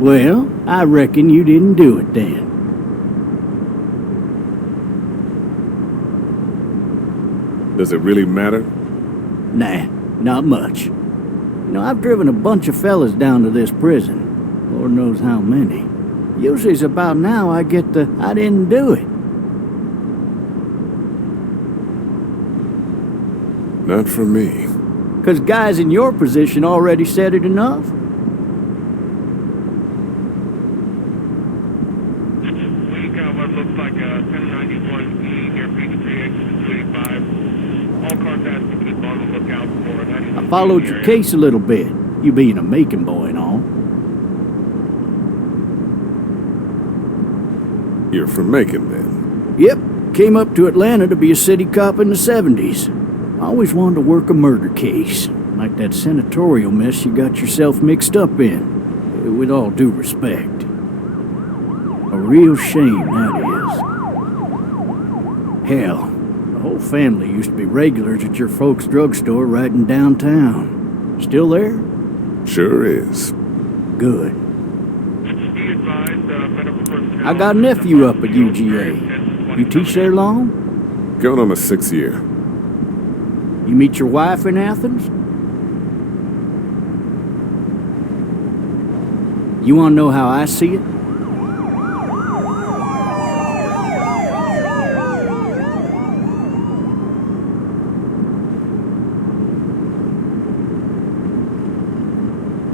Well, I reckon you didn't do it then. Does it really matter? Nah, not much. You know, I've driven a bunch of fellas down to this prison. Lord knows how many. Usually it's about now I get the I didn't do it. Not for me. 'Cause guys in your position already said it enough. We got what looks like a 1091E near Peachtree exit 285. All cars have to keep on the lookout for it. I followed your case a little bit, you being a Macon boy and all. You're from Macon, then? Yep, came up to Atlanta to be a city cop in the 70s. I always wanted to work a murder case, like that senatorial mess you got yourself mixed up in, with all due respect. A real shame, that is. Hell, the whole family used to be regulars at your folks' drugstore right in downtown. Still there? Sure is. Good. I got a nephew up at UGA. You teach there long? Going on my 6th year. You meet your wife in Athens? You want to know how I see it?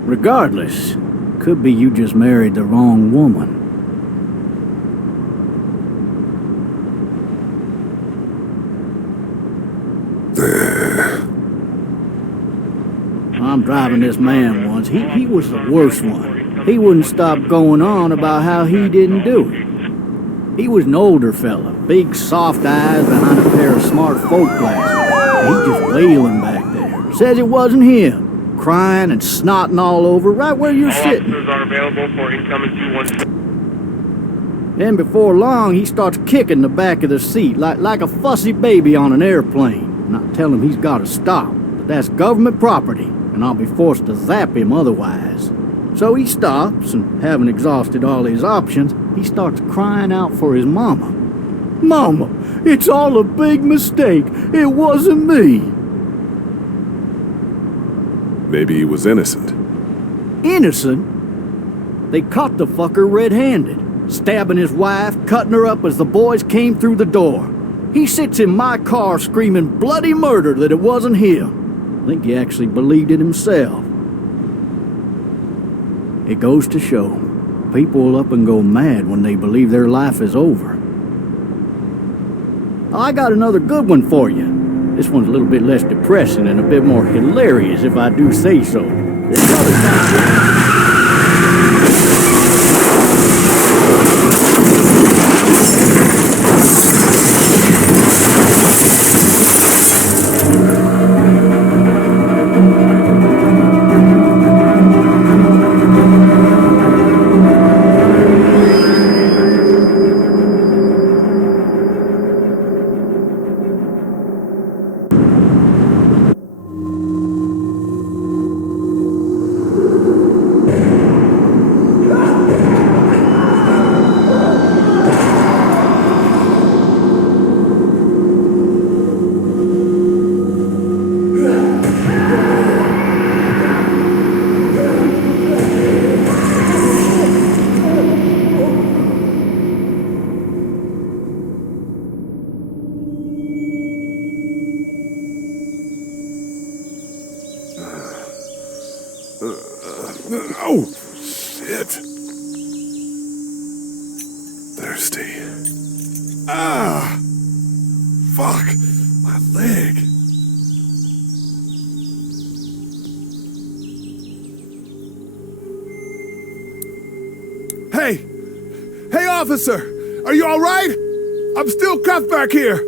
Regardless, could be you just married the wrong woman. I'm driving this man once. He was the worst one. He wouldn't stop going on about how he didn't do it. He was an older fella, big soft eyes behind a pair of smart folk glasses. He just wailing back there. Says it wasn't him, crying and snotting all over right where you're sitting. Officers are available for incoming 212. Then before long, he starts kicking the back of the seat like a fussy baby on an airplane. And I tell him he's got to stop, but that's government property, and I'll be forced to zap him otherwise. So he stops, and having exhausted all his options, he starts crying out for his mama. Mama, it's all a big mistake. It wasn't me. Maybe he was innocent. Innocent? They caught the fucker red-handed, stabbing his wife, cutting her up as the boys came through the door. He sits in my car screaming bloody murder that it wasn't him. I think he actually believed it himself. It goes to show, people will up and go mad when they believe their life is over. Oh, I got another good one for you. This one's a little bit less depressing and a bit more hilarious, if I do say so. This other time... Oh, shit. Thirsty. Ah! Fuck! My leg. Hey! Hey, officer! Are you all right? I'm still cuffed back here.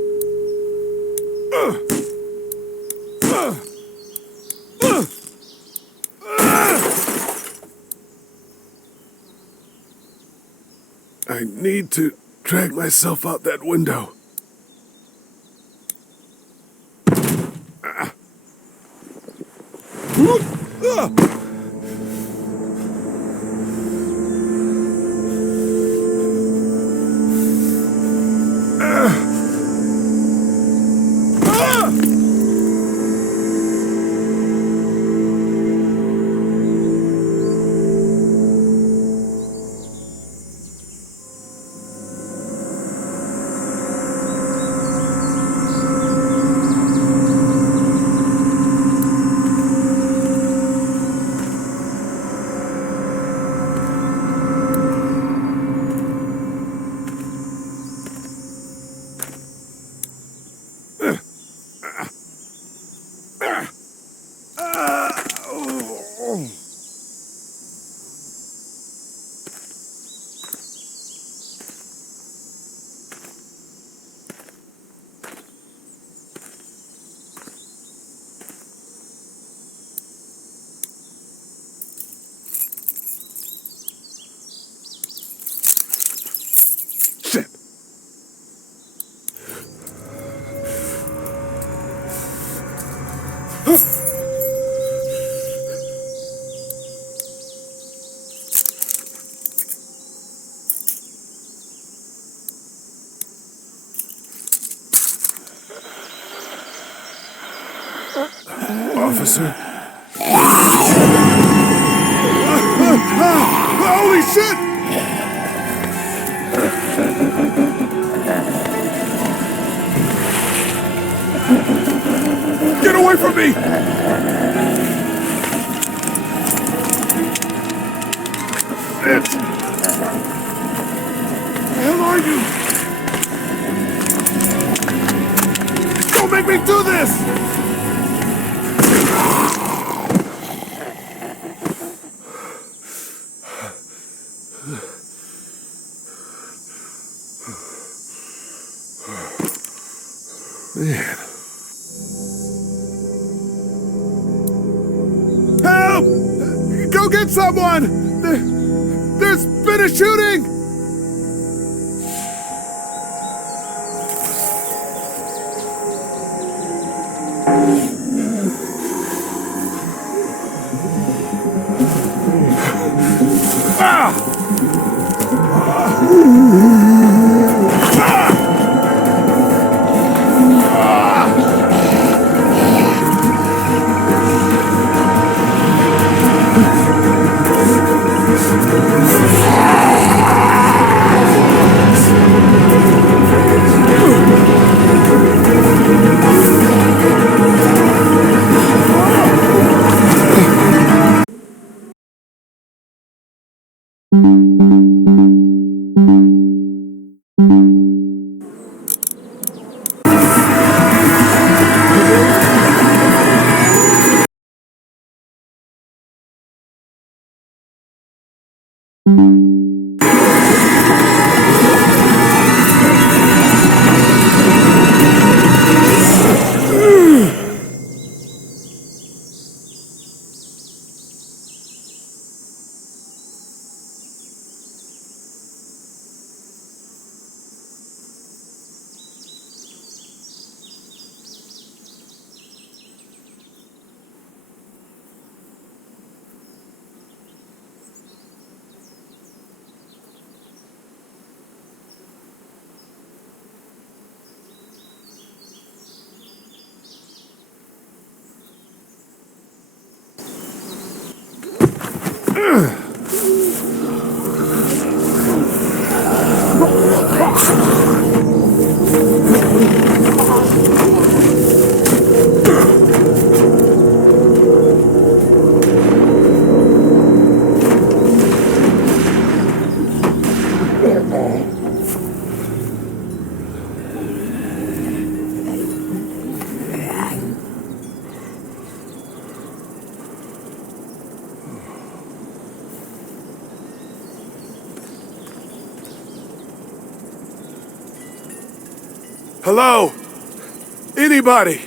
I need to drag myself out that window. Shit! Officer? Holy shit! Get away from me! It. Where the hell are you? Don't make me do this! Man. Help! Go get someone! There's been a shooting! Hello? Anybody?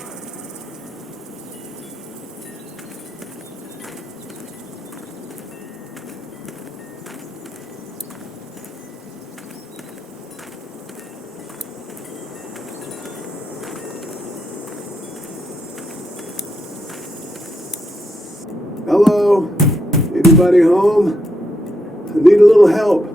Hello? Anybody home? I need a little help.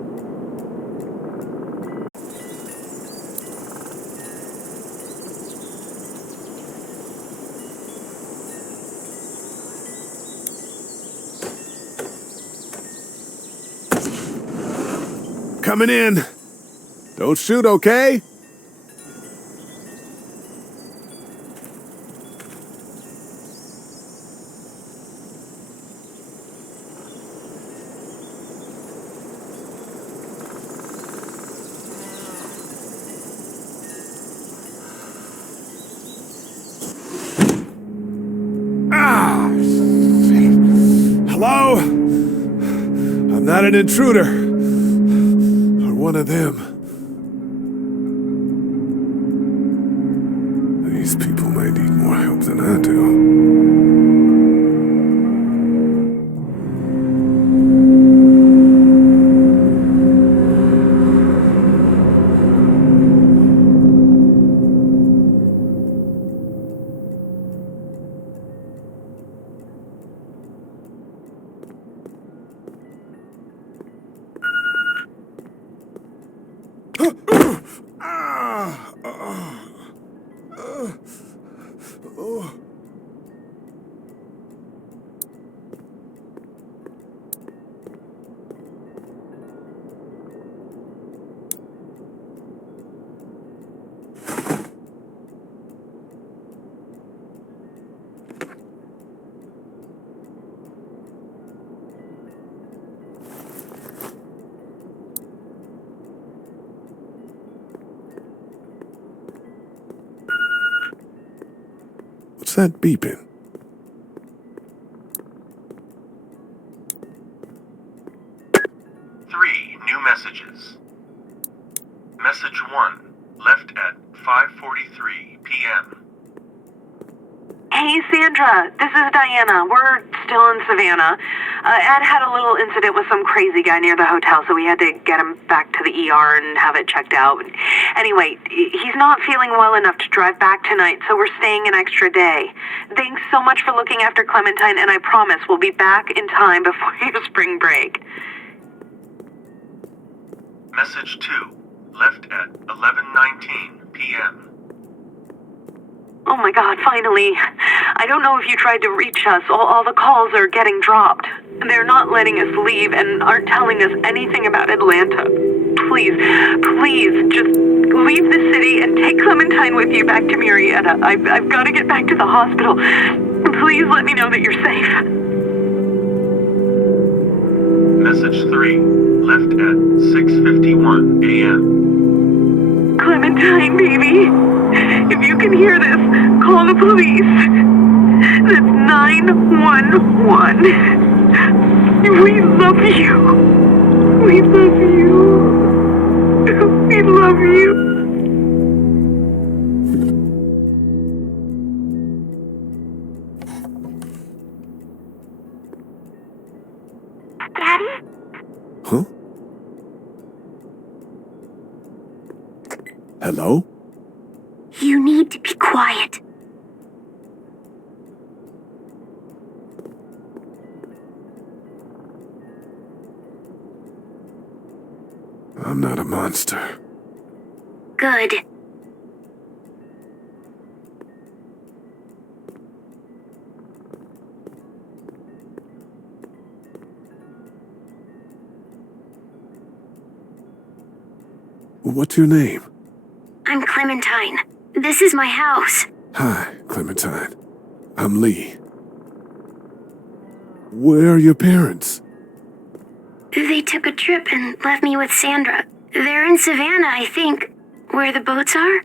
Coming in. Don't shoot, okay? Not an intruder. Or one of them. These people may need more help than I do. What's that beeping? Three new messages. Message 1, left at 5:43 p.m. Hey, Sandra, this is Diana. We're still in Savannah. Ed had a little incident with some crazy guy near the hotel, so we had to get him back to the ER and have it checked out. Anyway, he's not feeling well enough to drive back tonight, so we're staying an extra day. Thanks so much for looking after Clementine, and I promise we'll be back in time before your spring break. Message 2, left at 11:19 p.m. Oh my God, finally. I don't know if you tried to reach us. All the calls are getting dropped. They're not letting us leave and aren't telling us anything about Atlanta. Please, just leave the city and take Clementine with you back to Murrieta. I've got to get back to the hospital. Please let me know that you're safe. Message 3, left at 6:51 a.m. Clementine, baby. If you can hear this, call the police. That's 911. We love you. We love you. We love you. Daddy? Huh? Hello? You need to be quiet. I'm not a monster. Good. What's your name? I'm Clementine. This is my house. Hi, Clementine. I'm Lee. Where are your parents? They took a trip and left me with Sandra. They're in Savannah, I think, where the boats are.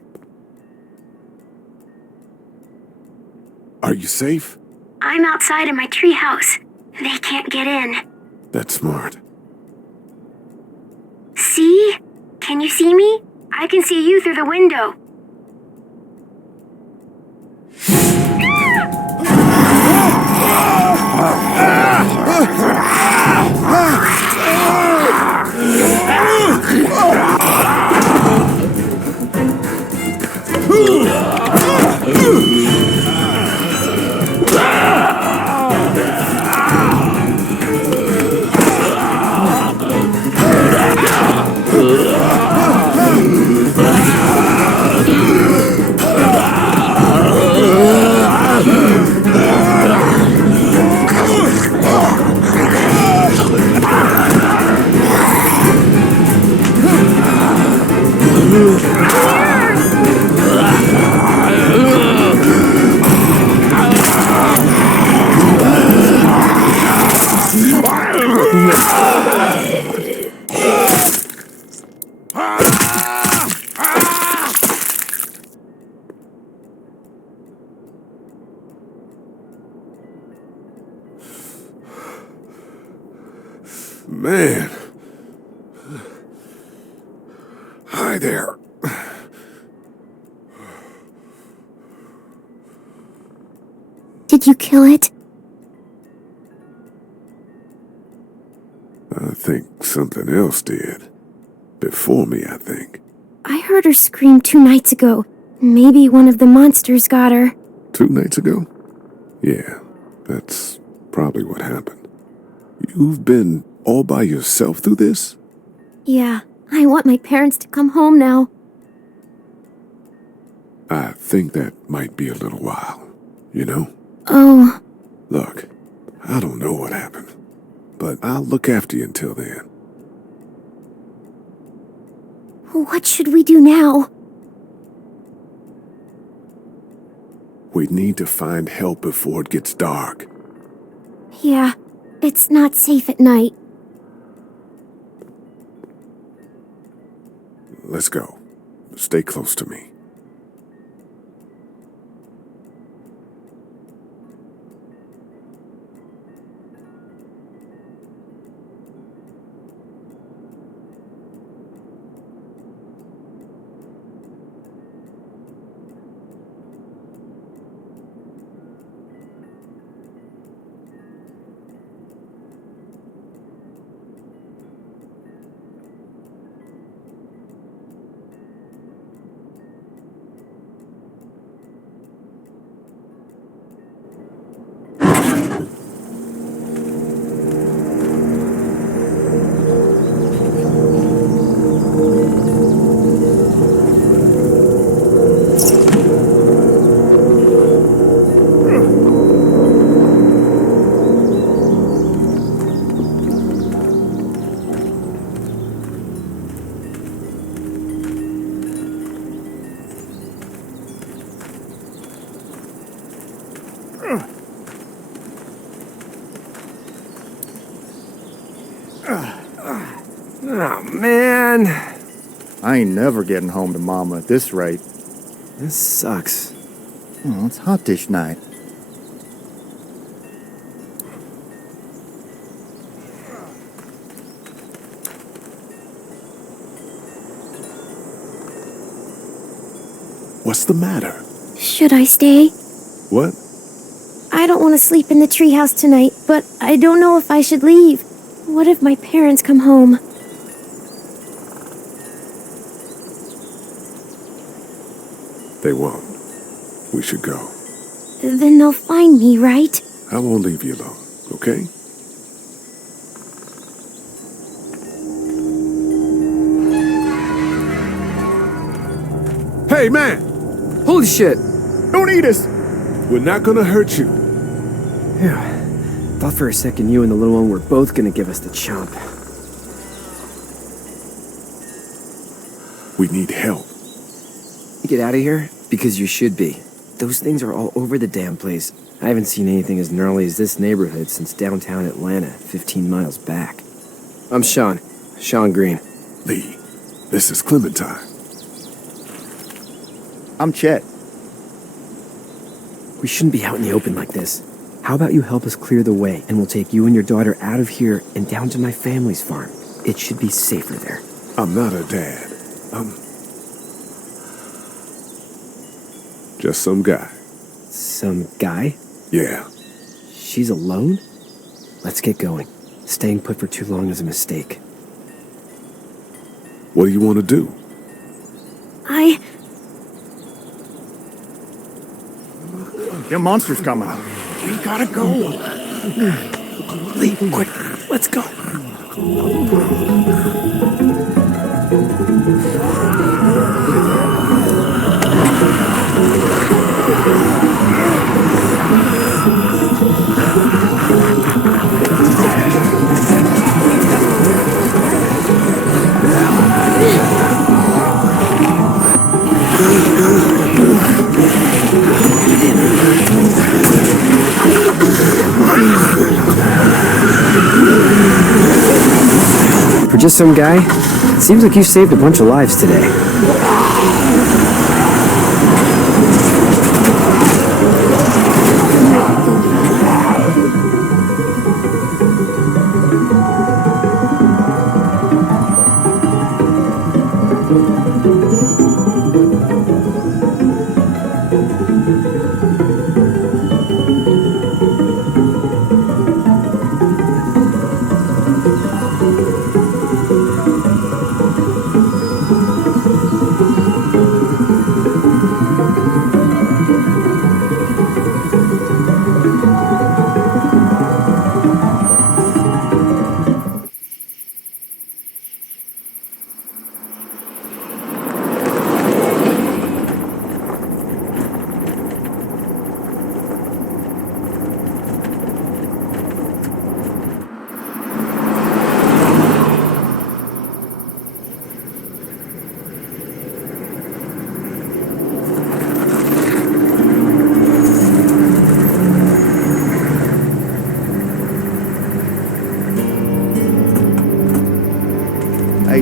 Are you safe? I'm outside in my treehouse. They can't get in. That's smart. See? Can you see me? I can see you through the window. Man. Hi there. Did you kill it? I think something else did. Before me, I think. I heard her scream 2 nights ago. Maybe one of the monsters got her. 2 nights ago? Yeah, that's probably what happened. You've been all by yourself through this? Yeah, I want my parents to come home now. I think that might be a little while, you know? Oh, Look, I don't know what happened, but I'll look after you until then. what should we do now? We need to find help before it gets dark. Yeah, it's not safe at night. Let's go. Stay close to me. Oh, man. I ain't never getting home to Mama at this rate. This sucks. Oh, it's hot dish night. What's the matter? Should I stay? What? I don't want to sleep in the treehouse tonight, but I don't know if I should leave. What if my parents come home? They won't. We should go. Then they'll find me, right? I won't leave you alone, okay? Hey, man! Holy shit! Don't eat us! We're not gonna hurt you. Yeah. Thought for a second you and the little one were both gonna give us the chomp. We need help. You get out of here? Because you should be. Those things are all over the damn place. I haven't seen anything as gnarly as this neighborhood since downtown Atlanta, 15 miles back. I'm Sean. Sean Green. Lee, this is Clementine. I'm Chet. We shouldn't be out in the open like this. How about you help us clear the way, and we'll take you and your daughter out of here and down to my family's farm. It should be safer there. I'm not a dad. I'm just some guy. Some guy? Yeah. She's alone? Let's get going. Staying put for too long is a mistake. What do you want to do? The monster's coming. We gotta go. Lee, quick, let's go. For just some guy, it seems like you saved a bunch of lives today.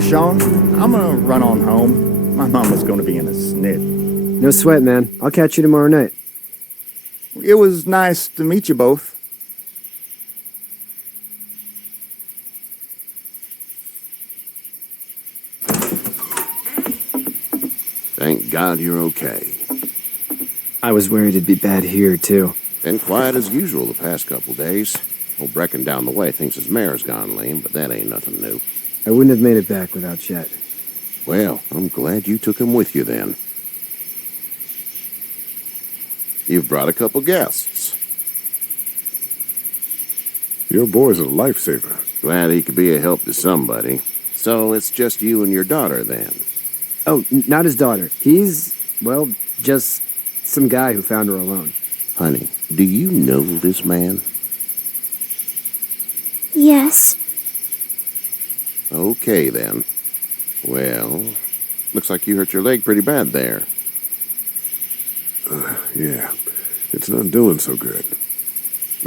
Hey, Sean, I'm gonna run on home. My mama's gonna be in a snit. No sweat, man. I'll catch you tomorrow night. It was nice to meet you both. Thank God you're okay. I was worried it'd be bad here, too. Been quiet as usual the past couple days. Old Brecken down the way thinks his mare's gone lame, but that ain't nothing new. I wouldn't have made it back without Chet. Well, I'm glad you took him with you then. You've brought a couple guests. Your boy's a lifesaver. Glad he could be a help to somebody. So it's just you and your daughter then? Oh, not his daughter. He's, well, just some guy who found her alone. Honey, do you know this man? Yes. Okay, then. Well, looks like you hurt your leg pretty bad there. Yeah, it's not doing so good.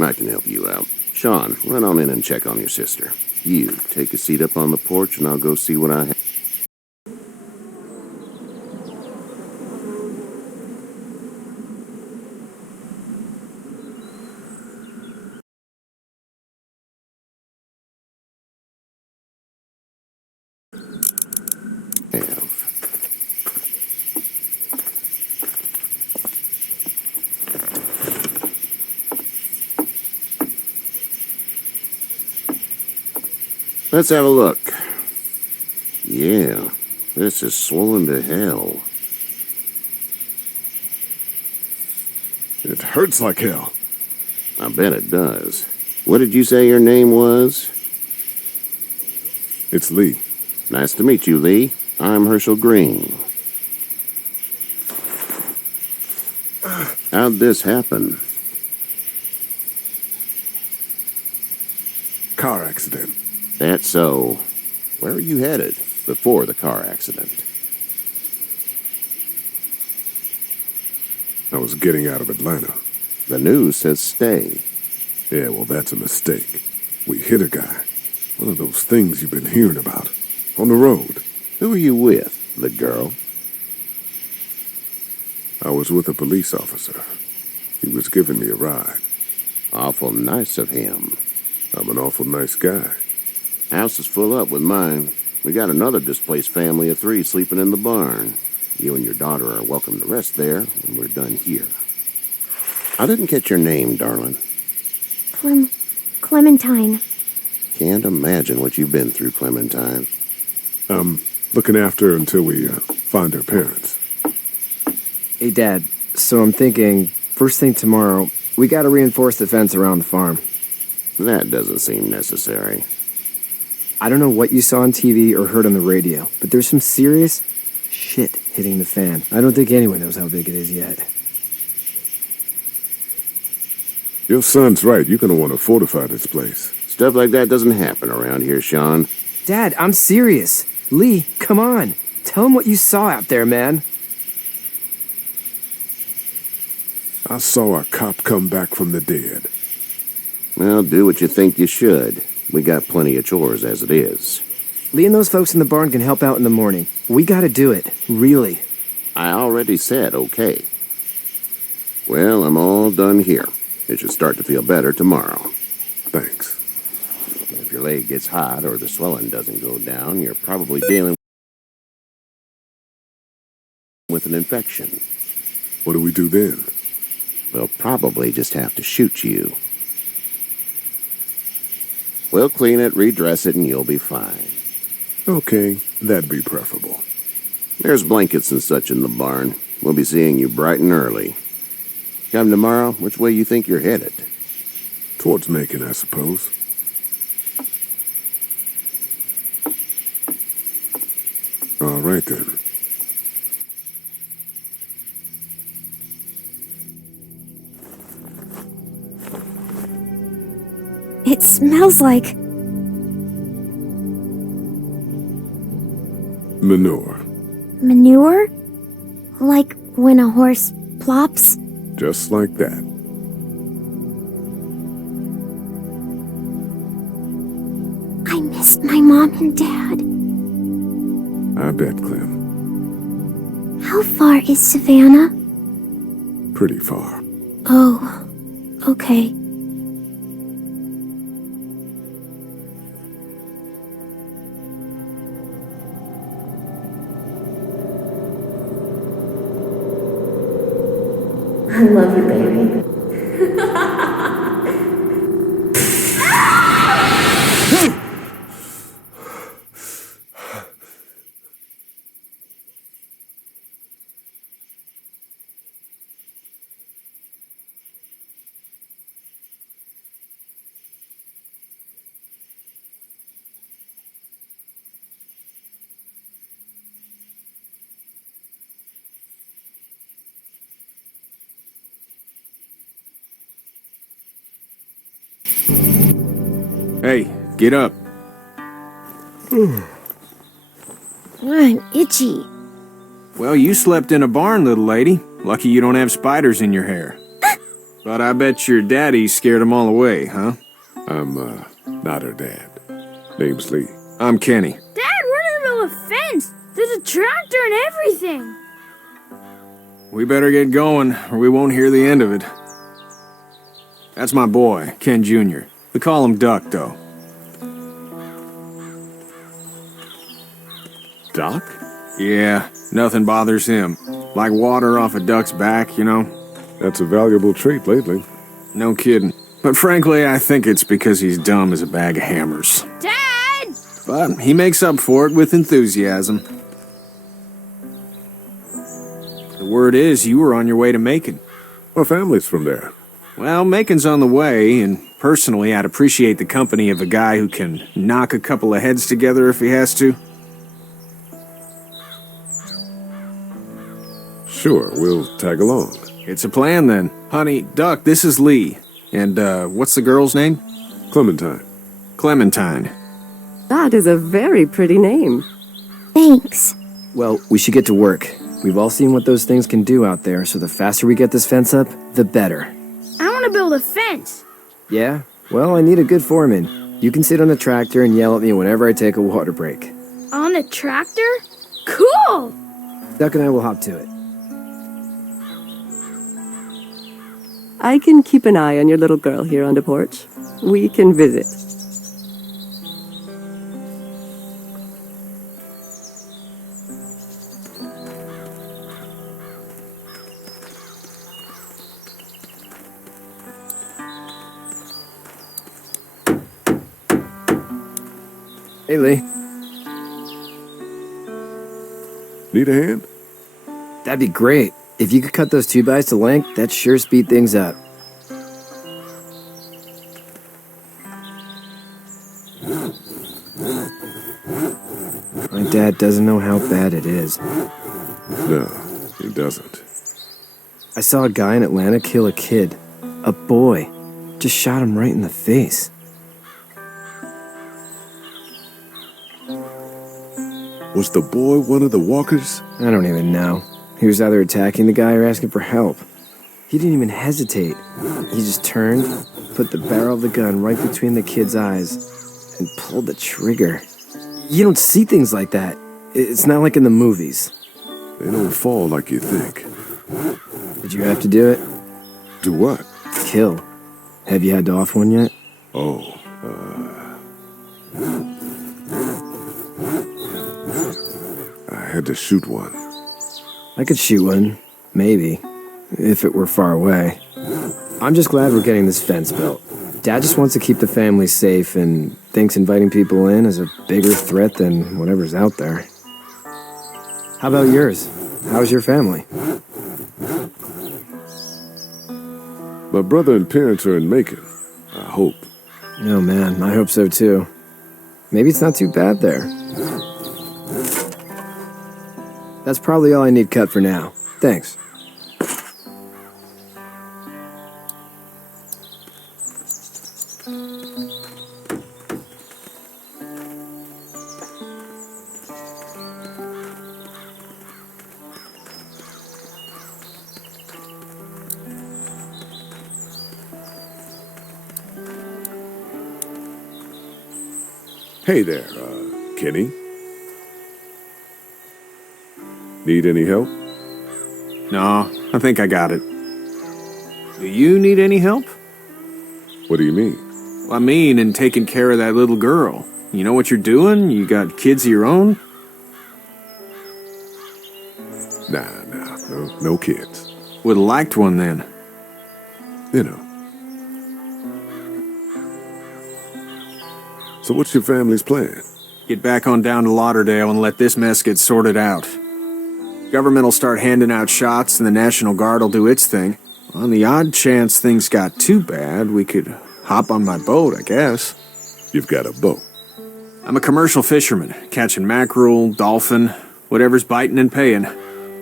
I can help you out. Sean, run on in and check on your sister. You, take a seat up on the porch and I'll go see what I have. Let's have a look. Yeah, this is swollen to hell. It hurts like hell. I bet it does. What did you say your name was? It's Lee. Nice to meet you, Lee. I'm Herschel Green. How'd this happen? Car accident. That's so. Where are you headed before the car accident? I was getting out of Atlanta. The news says stay. Yeah, well, that's a mistake. We hit a guy. One of those things you've been hearing about. On the road. Who are you with? The girl? I was with a police officer. He was giving me a ride. Awful nice of him. I'm an awful nice guy. House is full up with mine. We got another displaced family of 3 sleeping in the barn. You and your daughter are welcome to rest there when we're done here. I didn't catch your name, darling. Clementine. Can't imagine what you've been through, Clementine. Looking after her until we find her parents. Hey, Dad, so I'm thinking, first thing tomorrow, we gotta reinforce the fence around the farm. That doesn't seem necessary. I don't know what you saw on TV or heard on the radio, but there's some serious shit hitting the fan. I don't think anyone knows how big it is yet. Your son's right. You're gonna want to fortify this place. Stuff like that doesn't happen around here, Sean. Dad, I'm serious. Lee, come on. Tell him what you saw out there, man. I saw a cop come back from the dead. Well, do what you think you should. We got plenty of chores as it is. Lee and those folks in the barn can help out in the morning. We gotta do it. Really. I already said okay. Well, I'm all done here. It should start to feel better tomorrow. Thanks. If your leg gets hot or the swelling doesn't go down, you're probably dealing with an infection. What do we do then? We'll probably just have to shoot you. We'll clean it, redress it, and you'll be fine. Okay, that'd be preferable. There's blankets and such in the barn. We'll be seeing you bright and early. Come tomorrow, which way you think you're headed? Towards Macon, I suppose. All right, then. It smells like Manure. manure? Like when a horse plops? Just like that. I miss my mom and dad. I bet, Clem. How far is Savannah? Pretty far. Oh, okay. I love you, baby. Hey, get up. I'm itchy. Well, you slept in a barn, little lady. Lucky you don't have spiders in your hair. But I bet your daddy scared them all away, huh? I'm, not her dad. Name's Lee. I'm Kenny. Dad, we're in the middle of a fence. There's a tractor and everything. We better get going, or we won't hear the end of it. That's my boy, Ken Jr. We call him Duck, though. Doc? Yeah, nothing bothers him. Like water off a duck's back, you know? That's a valuable trait lately. No kidding. But frankly, I think it's because he's dumb as a bag of hammers. Dad! But he makes up for it with enthusiasm. The word is you were on your way to Macon. Our family's from there. Well, Macon's on the way, and personally, I'd appreciate the company of a guy who can knock a couple of heads together if he has to. Sure, we'll tag along. It's a plan, then. Honey, Duck, this is Lee. And, what's the girl's name? Clementine. Clementine. That is a very pretty name. Thanks. Well, we should get to work. We've all seen what those things can do out there, so the faster we get this fence up, the better. I want to build a fence. Yeah? Well, I need a good foreman. You can sit on the tractor and yell at me whenever I take a water break. On a tractor? Cool! Duck and I will hop to it. I can keep an eye on your little girl here on the porch. We can visit. Hey, Lee. Need a hand? That'd be great. If you could cut those 2x to length, that'd sure speed things up. My dad doesn't know how bad it is. No, he doesn't. I saw a guy in Atlanta kill a kid. A boy. Just shot him right in the face. Was the boy one of the walkers? I don't even know. He was either attacking the guy or asking for help. He didn't even hesitate. He just turned, put the barrel of the gun right between the kid's eyes, and pulled the trigger. You don't see things like that. It's not like in the movies. They don't fall like you think. Did you have to do it? Do what? Kill. Have you had to off one yet? Oh, I had to shoot one. I could shoot one. Maybe. If it were far away. I'm just glad we're getting this fence built. Dad just wants to keep the family safe and thinks inviting people in is a bigger threat than whatever's out there. How about yours? How's your family? My brother and parents are in Macon. I hope. Oh man, I hope so too. Maybe it's not too bad there. That's probably all I need cut for now. Thanks. Hey there, Kenny. Need any help? No, I think I got it. Do you need any help? What do you mean? I mean, in taking care of that little girl. You know what you're doing? You got kids of your own? Nah, no kids. Would've liked one then. You know. So what's your family's plan? Get back on down to Lauderdale and let this mess get sorted out. Government will start handing out shots and the National Guard will do its thing. On the odd chance things got too bad, we could hop on my boat, I guess. You've got a boat? I'm a commercial fisherman, catching mackerel, dolphin, whatever's biting and paying.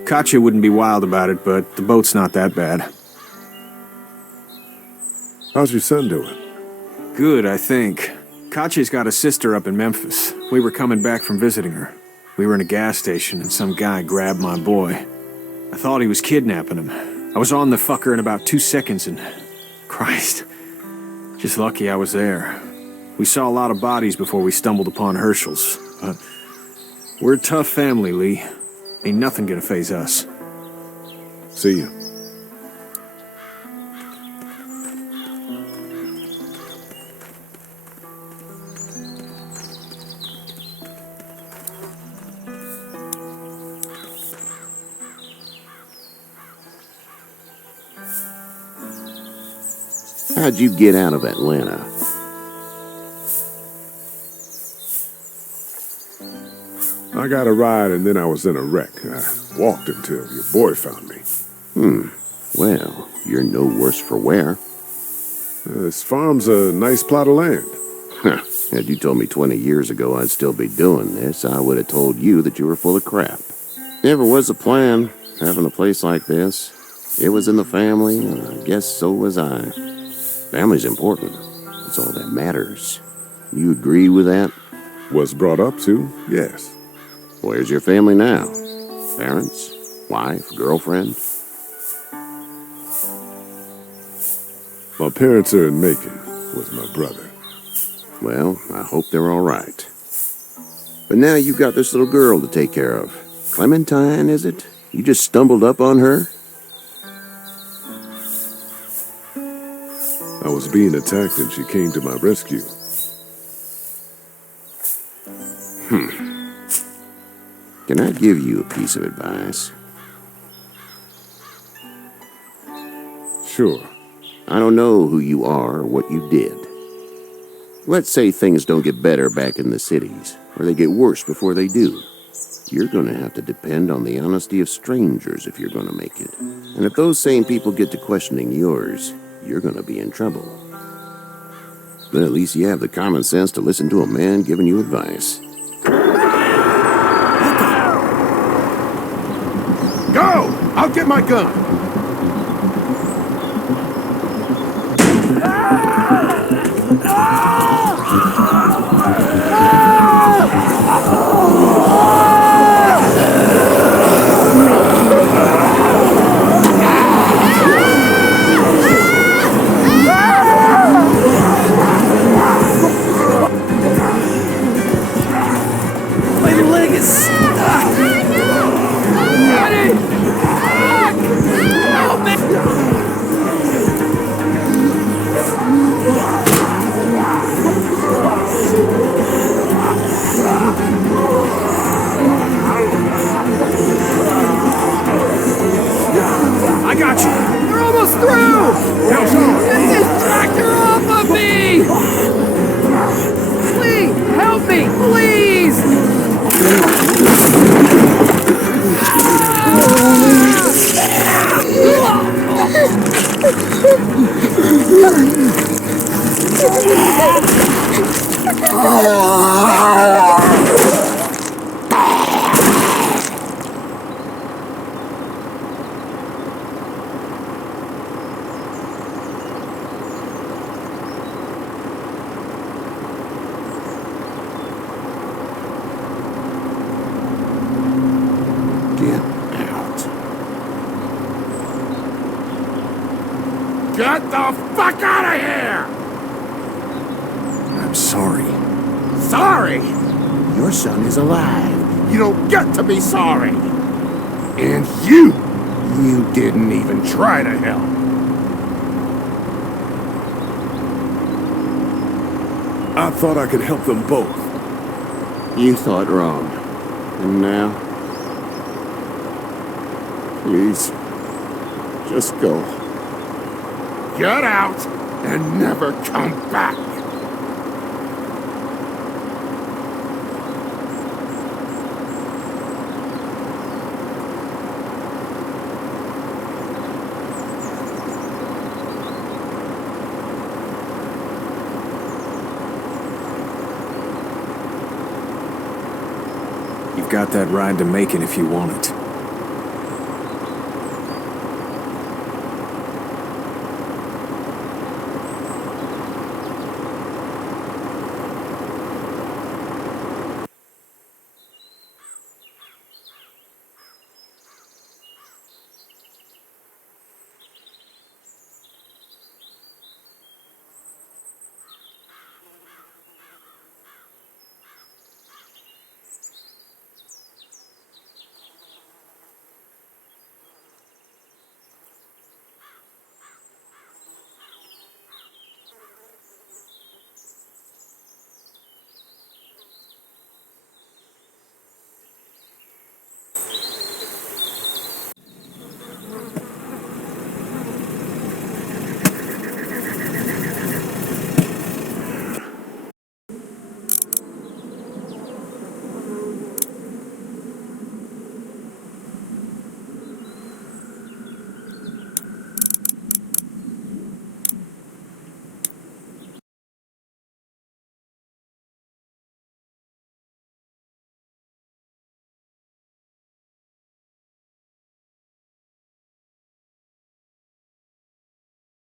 Katya wouldn't be wild about it, but the boat's not that bad. How's your son doing? Good, I think. Katya's got a sister up in Memphis. We were coming back from visiting her. We were in a gas station and some guy grabbed my boy. I thought he was kidnapping him. I was on the fucker in about 2 seconds and... Christ. Just lucky I was there. We saw a lot of bodies before we stumbled upon Herschel's. But we're a tough family, Lee. Ain't nothing gonna faze us. See you. How'd you get out of Atlanta? I got a ride and then I was in a wreck. I walked until your boy found me. Well, you're no worse for wear. This farm's a nice plot of land. Had you told me 20 years ago I'd still be doing this, I would have told you that you were full of crap. Never was a plan, having a place like this. It was in the family, and I guess so was I. Family's important. It's all that matters. You agree with that? Was brought up to, yes. Where's your family now? Parents? Wife? Girlfriend? My parents are in Macon, with my brother. Well, I hope they're all right. But now you've got this little girl to take care of. Clementine, is it? You just stumbled up on her? I was being attacked and she came to my rescue. Can I give you a piece of advice? Sure. I don't know who you are or what you did. Let's say things don't get better back in the cities, or they get worse before they do. You're going to have to depend on the honesty of strangers if you're going to make it. And if those same people get to questioning yours, you're going to be in trouble. But at least you have the common sense to listen to a man giving you advice. Go! I'll get my gun! My leg is stuck! Buddy! Help me! I got you. We're almost through! Now, Sean. Get this tractor off of me! Please, help me, please! Get the fuck out of here! I'm sorry. Sorry? Your son is alive. You don't get to be sorry. And you didn't even try to help. I thought I could help them both. You thought wrong. And now? Please, just go. Get out and never come back. You've got that ride to Macon if you want it.